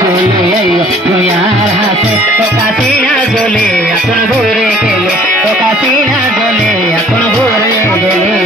চলে আইও তোমার হাতে তো কাছে না জ্বলে এখন ভরে গেলে তো কাছে না জ্বলে এখন ভরে গেলে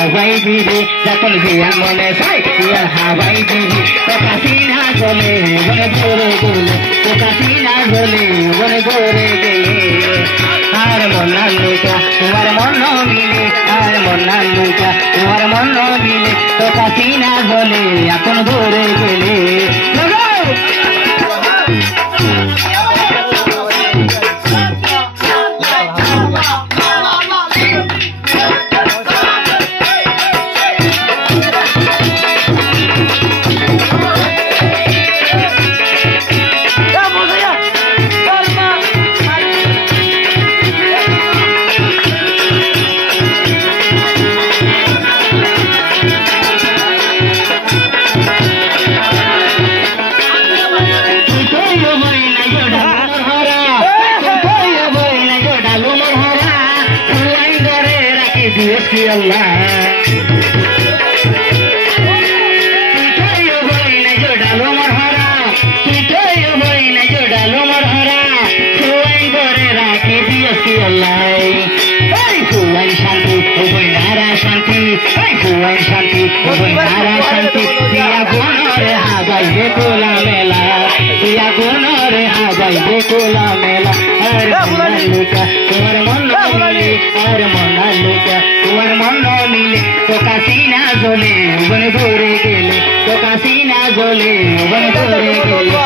Hawaii baby,jakol biyan mone sai, ya Hawaii baby, to kasina jole, bone gore gole, to kasina jole, bone gore gele. Ar monna luka, tumar monno mile, ar monna luka, tumar monno mile, to kasina jole, akon gore gele. तो कासीना जोले बन गोरे गेले तो कासीना जोले बन गोरे गेले